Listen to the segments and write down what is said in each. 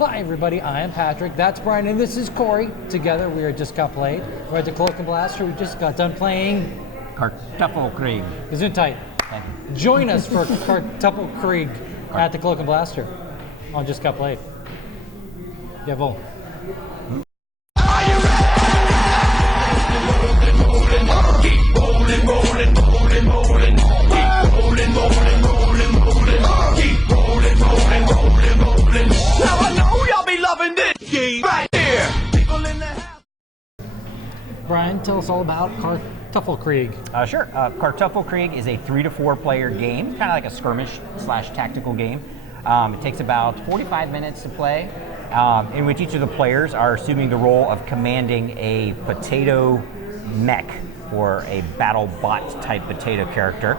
Hi everybody, I am Patrick, that's Brian, and this is Corey. Together we are Just Got Played. We're at the Cloak & Blaster, we just got done playing Krtoffelkrieg. Gesundheit. Join us for Krtoffelkrieg at the Cloak & Blaster on Just Got Played. Jawohl. Keep rolling, rolling, rolling, rolling. Keep rolling, rolling, rolling, rolling. Keep rolling, rolling, rolling, rolling. Now I know y'all be loving this game right here. People in the house. Brian, tell us all about Krtoffelkrieg. Sure. Krtoffelkrieg is a 3 to 4 player game, kind of like a skirmish / tactical game. It takes about 45 minutes to play, in which each of the players are assuming the role of commanding a potato mech, or a battle bot type potato character.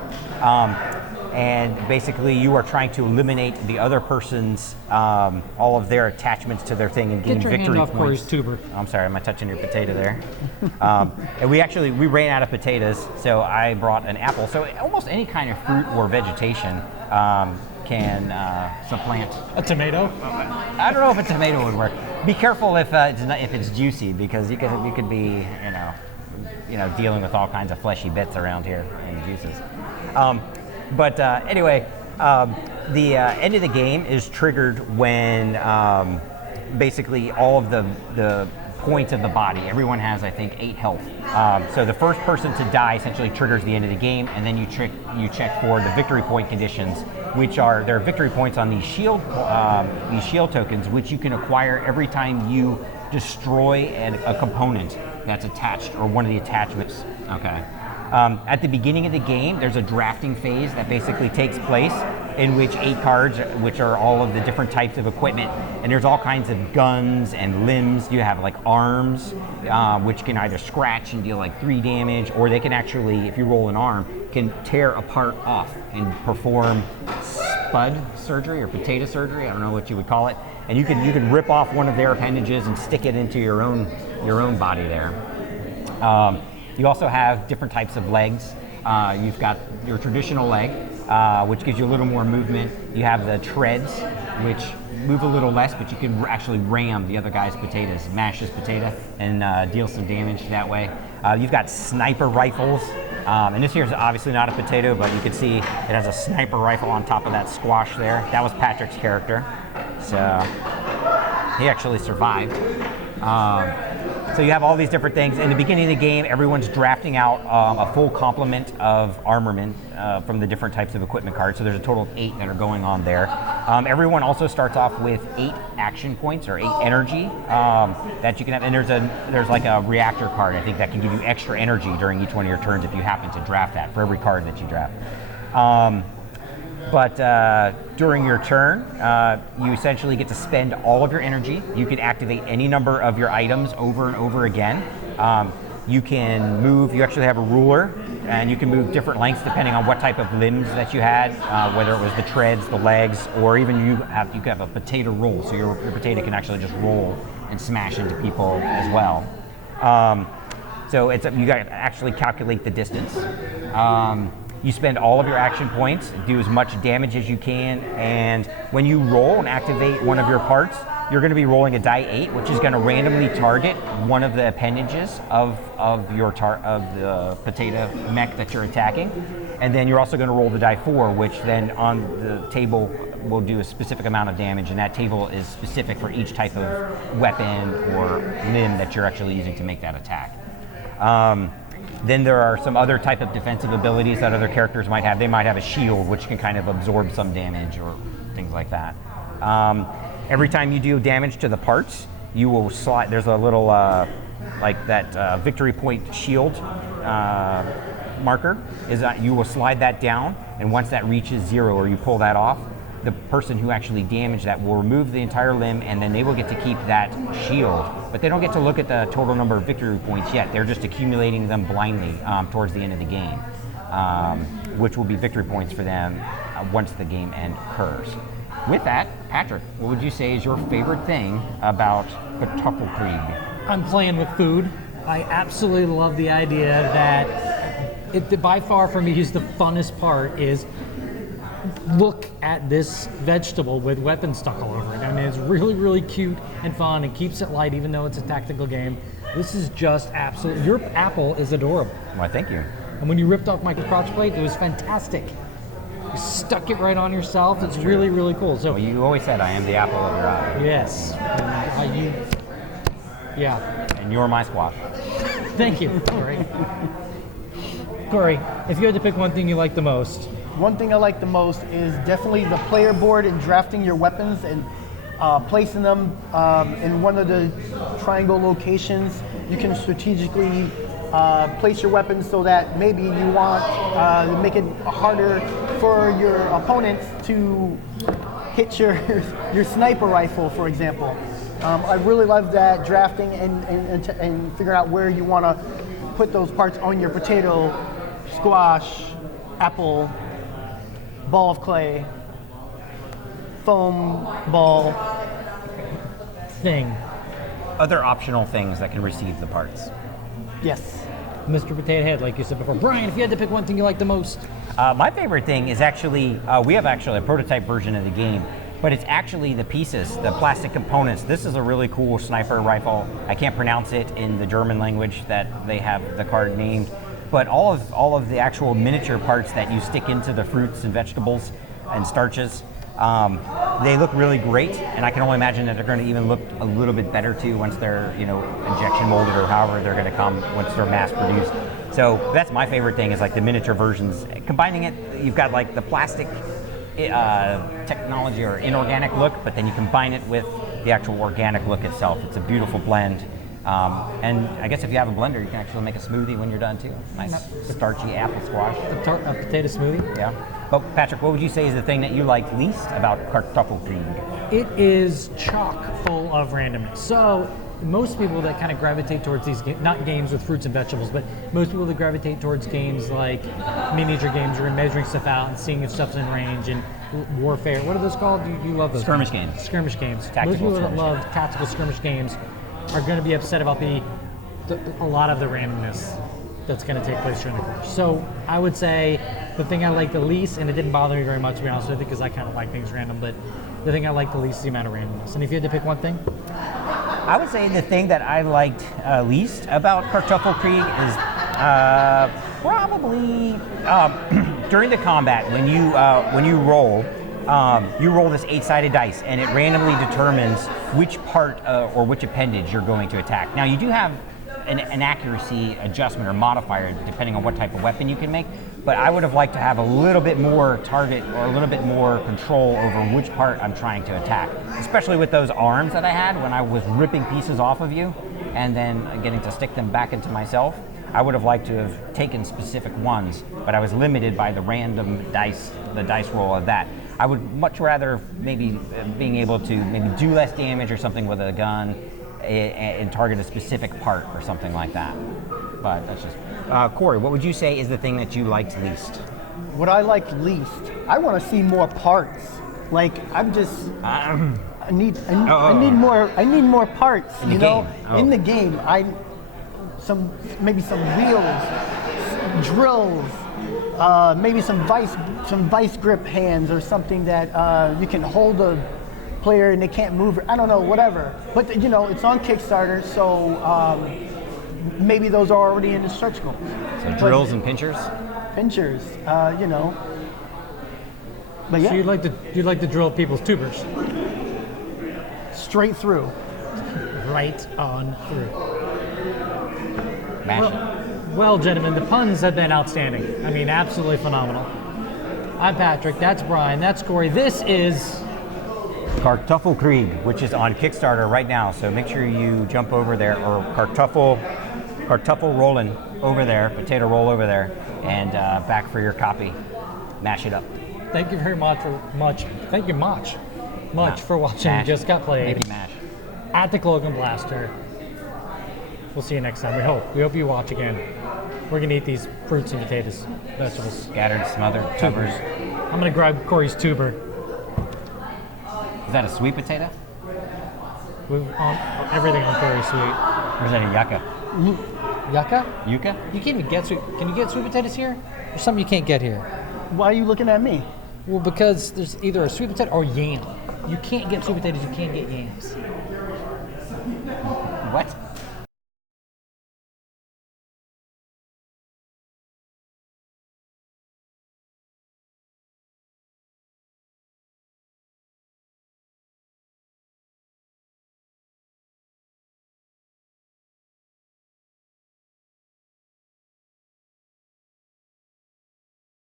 And basically you are trying to eliminate the other person's, all of their attachments to their thing and gain victory points. Get your hand off Corey's tuber. I'm sorry, am I touching your potato there? And we ran out of potatoes, so I brought an apple. So almost any kind of fruit or vegetation can supplant a tomato? I don't know if a tomato would work. Be careful if it's juicy, because you could be dealing with all kinds of fleshy bits around here in the juices. Anyway, the end of the game is triggered when basically all of the points of the body. Everyone has, I think, 8 health. So the first person to die essentially triggers the end of the game, and then you check for the victory point conditions, which are there are victory points on these shield tokens, which you can acquire every time you destroy a component that's attached, or one of the attachments. Okay. At the beginning of the game, there's a drafting phase that basically takes place, in which 8 cards, which are all of the different types of equipment, and there's all kinds of guns and limbs. You have like arms, which can either scratch and deal like 3 damage, or they can actually, if you roll an arm, can tear a part off and perform spud surgery or potato surgery. I don't know what you would call it. And you can rip off one of their appendages and stick it into your own body there. You also have different types of legs. You've got your traditional leg, which gives you a little more movement. You have the treads, which move a little less, but you can actually ram the other guy's potatoes, mash his potato, and deal some damage that way. You've got sniper rifles. And this here is obviously not a potato, but you can see it has a sniper rifle on top of that squash there. That was Patrick's character. So he actually survived. So you have all these different things. In the beginning of the game, everyone's drafting out a full complement of armament from the different types of equipment cards. So there's a total of 8 that are going on there. Everyone also starts off with 8 action points, or 8 energy that you can have. And there's like a reactor card, I think, that can give you extra energy during each one of your turns if you happen to draft that for every card that you draft. But during your turn, you essentially get to spend all of your energy. You can activate any number of your items over and over again. You can move, you actually have a ruler, and you can move different lengths depending on what type of limbs that you had, whether it was the treads, the legs, or even you could have a potato roll, so your potato can actually just roll and smash into people as well. So you got to actually calculate the distance. You spend all of your action points, do as much damage as you can, and when you roll and activate one of your parts, you're going to be rolling a die 8, which is going to randomly target one of the appendages of the potato mech that you're attacking, and then you're also going to roll the die 4, which then on the table will do a specific amount of damage, and that table is specific for each type of weapon or limb that you're actually using to make that attack. Then there are some other type of defensive abilities that other characters might have. They might have a shield, which can kind of absorb some damage or things like that. Every time you do damage to the parts, you will slide. There's a little like that victory point shield marker. Is that you will slide that down, and once that reaches 0 or you pull that off, the person who actually damaged that will remove the entire limb, and then they will get to keep that shield. But they don't get to look at the total number of victory points yet. They're just accumulating them blindly towards the end of the game, which will be victory points for them once the game end occurs. With that, Patrick, what would you say is your favorite thing about Krtoffelkrieg? I'm playing with food. I absolutely love the idea that by far for me is the funnest part is look at this vegetable with weapons stuck all over it. I mean, it's really, really cute and fun. It keeps it light, even though it's a tactical game. This is just absolute. Your apple is adorable. Why, thank you. And when you ripped off my crotch plate, it was fantastic. You stuck it right on yourself. It's really, really cool. So Well, you always said I am the apple of your eye. yes, yeah. And you're my squash. Thank you, Corey. Corey, if you had to pick one thing you like the most, One thing I like the most is definitely the player board and drafting your weapons and placing them in one of the triangle locations. You can strategically place your weapons so that maybe you want to make it harder for your opponents to hit your sniper rifle, for example. I really love that drafting and figuring out where you want to put those parts on your potato, squash, apple, ball of clay, foam ball. thing, Other optional things that can receive the parts. Yes. Mr. Potato Head, like you said before. Brian, if you had to pick one thing you like the most, My favorite thing is actually, we have actually a prototype version of the game, but it's actually the pieces, the plastic components. This is a really cool sniper rifle. I can't pronounce it in the German language that they have the card named, but all of the actual miniature parts that you stick into the fruits and vegetables and starches, they look really great, and I can only imagine that they're going to even look a little bit better too once they're, injection molded or however they're going to come once they're mass produced. So that's my favorite thing, is like the miniature versions. Combining it, you've got like the plastic technology or inorganic look, but then you combine it with the actual organic look itself. It's a beautiful blend. And I guess if you have a blender, you can actually make a smoothie when you're done too. Nice starchy apple squash. a potato smoothie. Yeah. But Patrick, what would you say is the thing that you liked least about Krtoffelkrieg? It is chock full of randomness. So most people that kind of gravitate towards these not games with fruits and vegetables, but most people that gravitate towards games like miniature games where you're measuring stuff out and seeing if stuff's in range and warfare. What are those called? You love those Skirmish games. Skirmish games. Tactical most people that skirmish love tactical skirmish games are going to be upset about a lot of the randomness that's going to take place during the course. So I would say the thing I like the least, and it didn't bother me very much to be honest with you because I kind of like things random, but the thing I like the least is the amount of randomness. And if you had to pick one thing? I would say the thing that I liked least about Krtoffelkrieg is probably during the combat when you roll this 8-sided dice and it randomly determines which part or which appendage you're going to attack. Now you do have an accuracy adjustment or modifier depending on what type of weapon you can make, but I would have liked to have a little bit more target or a little bit more control over which part I'm trying to attack, especially with those arms that I had when I was ripping pieces off of you and then getting to stick them back into myself. I would have liked to have taken specific ones, but I was limited by the random dice roll of that. I would much rather maybe being able to maybe do less damage or something with a gun and target a specific part or something like that. But that's just... Corey, what would you say is the thing that you liked least? What I like least, I want to see more parts. Like I'm just, I need more parts. In the game. Oh. In the game, maybe some wheels, drills, maybe some vice grip hands or something that you can hold a player and they can't move. I don't know, whatever. But it's on Kickstarter, so maybe those are already in the stretch goals. So drills and pinchers? Pinchers, But yeah. So you'd like to drill people's tubers Straight through. right on through. Mash it. Well, gentlemen, the puns have been outstanding. I mean, absolutely phenomenal. I'm Patrick. That's Brian. That's Corey. This is Krtoffelkrieg, which is on Kickstarter right now. So make sure you jump over there, or Kartoffel rolling over there, potato roll over there, and back for your copy. Mash it up. Thank you very much for watching. Mash. Just got played Maybe mash. at the Cloak and Blaster. We'll see you next time. We hope you watch again. We're gonna eat these fruits and potatoes, vegetables, Scattered, smothered, tubers. covered. I'm gonna grab Corey's tuber. Is that a sweet potato? Everything on Corey's sweet. Or is that a yucca? Yucca? Yucca? You can't even get sweet. Can you get sweet potatoes here? There's something you can't get here. Why are you looking at me? Well, because there's either a sweet potato or yam. You can't get sweet potatoes, you can't get yams.